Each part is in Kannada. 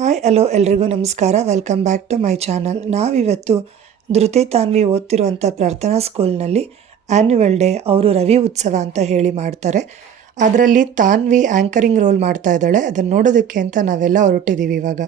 ಹಾಯ್ ಹಲೋ ಎಲ್ರಿಗೂ ನಮಸ್ಕಾರ. Welcome back to my channel. ನಾವಿವತ್ತು ಧೃತಿ ತಾನ್ವಿ ಓದ್ತಿರುವಂಥ ಪ್ರಾರ್ಥನಾ ಸ್ಕೂಲ್ನಲ್ಲಿ ಆ್ಯನ್ಯುವಲ್ ಡೇ ಅವರು ರವಿ ಉತ್ಸವ ಅಂತ ಹೇಳಿ ಮಾಡ್ತಾರೆ. ಅದರಲ್ಲಿ ತಾನ್ವಿ ಆ್ಯಂಕರಿಂಗ್ ರೋಲ್ ಮಾಡ್ತಾ ಇದ್ದಾಳೆ. ಅದನ್ನು ನೋಡೋದಕ್ಕೆ ಅಂತ ನಾವೆಲ್ಲ ಹೊರಟಿದ್ದೀವಿ ಇವಾಗ.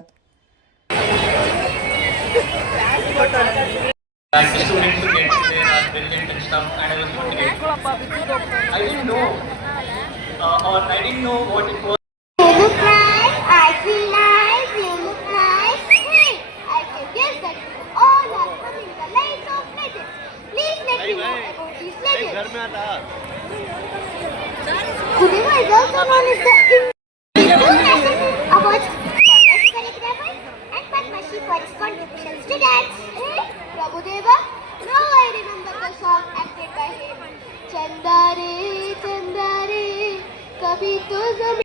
Gudeva is also known as the Indian awards for best choreographer and Padma Shri for its contributions to dance. Prabhudeva, now I remember the song acted by him. Chandare, Chandare, Kabhi to Zami.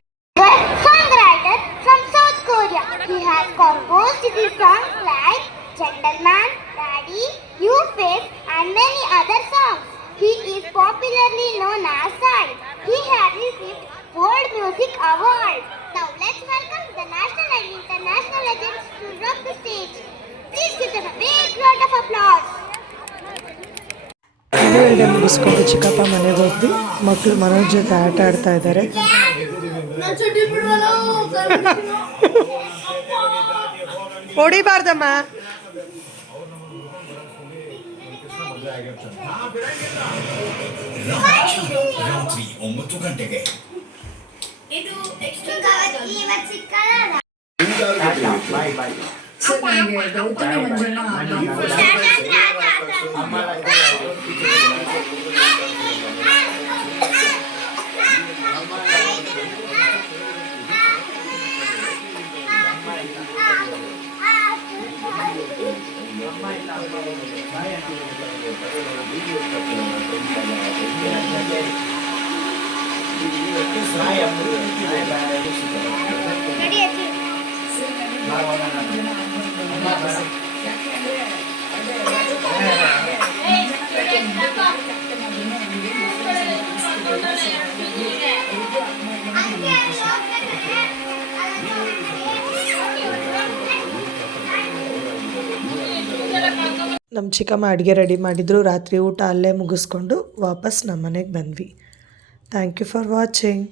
Songwriter from South Korea. He has composed these songs like Gentleman, Daddy, You Face and many other songs. He is popularly known as Sai. He has received World Music Award. Now let's welcome the national and international legends to rock the stage. Please give them a big round of applause. Annual day ಮುಗಿಸ್ಕೊಂಡು ಚಿಕ್ಕಪ್ಪ ಮನೆಗೆ ಹೋದ್ವಿ. ಮಕ್ಕಳು ಮನೋಜ್ ಜೊತೆ ಆಟ ಆಡ್ತಾ ಇದ್ದಾರೆ. ಹೊಡಿಬಾರ್ದಮ್ಮ. ರಾತ್ರಿ 9 ಗಂಟೆಗೆ ಇದು ಎಕ್ಸ್ಟ್ರಾ ಇವತ್ತು ಸಿಕ್ಕಲ್ಲ. ಬಾಯ್ ಬಾಯ್ ಸರ್ ನನಗೆ ಗೌತಮಿ ಮಂಜಣ್ಣ ನಮ್ಮ ಚಿಕ್ಕಮ್ಮ ಅಡುಗೆ ರೆಡಿ ಮಾಡಿದ್ರು. ರಾತ್ರಿ ಊಟ ಅಲ್ಲೇ ಮುಗಿಸ್ಕೊಂಡು ವಾಪಸ್ ನಮ್ಮ ಮನೆಗೆ ಬಂದ್ವಿ. Thank you for watching.